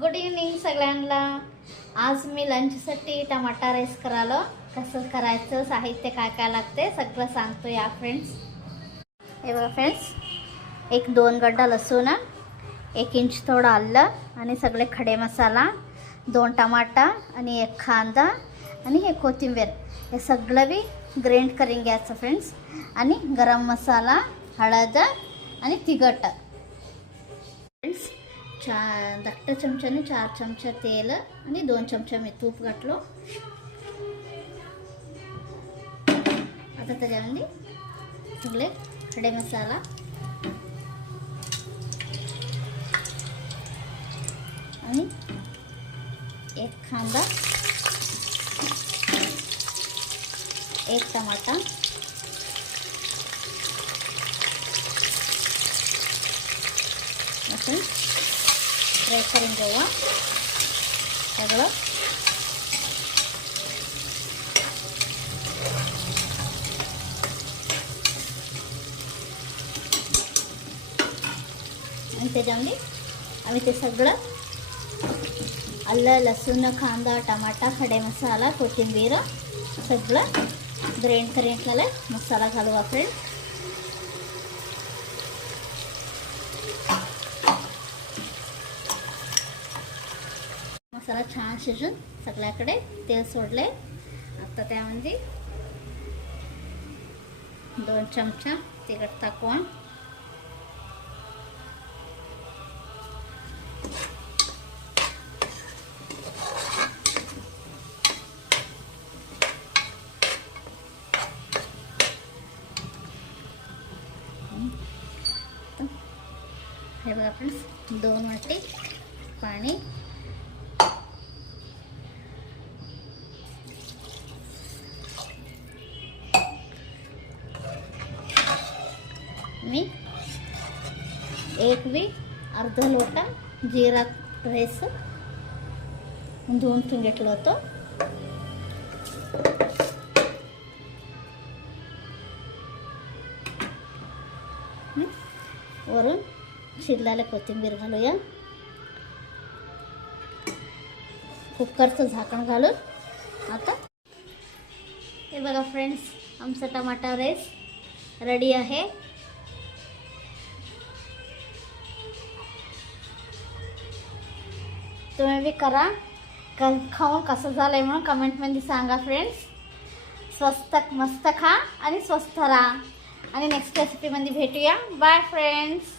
Good evening सगळ्यांना। आज मी लंचसाठी tomato rice करालो। कसं करायचं, साहित्य काय काय लागते सगळं सांगतो या फ्रेंड्स। हे बघा फ्रेंड्स, 1-2 गड्डा लसूण, 1 इंच थोडं आलं आणि सगळे खडे मसाला, 2 टमाटा आणि 1 कांदा आणि हे कोथिंबीर, हे सगळं बी ग्राइंड करून घ्यायचं फ्रेंड्स। आणि गरम मसाला, हळद आणि तिखट फ्रेंड्स। धाकट्या चमच्याने 4 चमचा तेल आणि 2 चमचा मी तूप घातलो। आता त्याच्यामध्ये सगळे खडे मसाला आणि 1 कांदा, 1 टमाटा, आपण फ्राय करून घेऊया सगळं। आणि त्याच्यामध्ये आम्ही ते सगळं आलं, लसूण, कांदा, टमाटा, खडे मसाला, कोथिंबीर सगळं ग्राइंड करून घेतलेलं मसाला घालू फ्रेंड। मसाला छान शिजून सगळ्याकडे तेल सोडले। आता त्यामध्ये 2 चमचा तिखट टाकून हे बघा फ्रेंड्स, 2 वाटी पाणी, मी 1 अर्धा लोटा जिरा राईस धुवून ठेवून घेतलं होतं। वरून शिजलेलं कोथिंबीर घालूया। कुकरचं झाकण घालून आता हे बघा फ्रेंड्स, आमचा टमाटा राईस रेडी आहे। तुम्ही भी करा, खाऊन कसं झालंय म्हणून कमेंटमध्ये सांगा फ्रेंड्स। स्वस्त मस्त खा आणि स्वस्थ राहा आणि नेक्स्ट रेसिपीमध्ये भेटूया। Bye friends.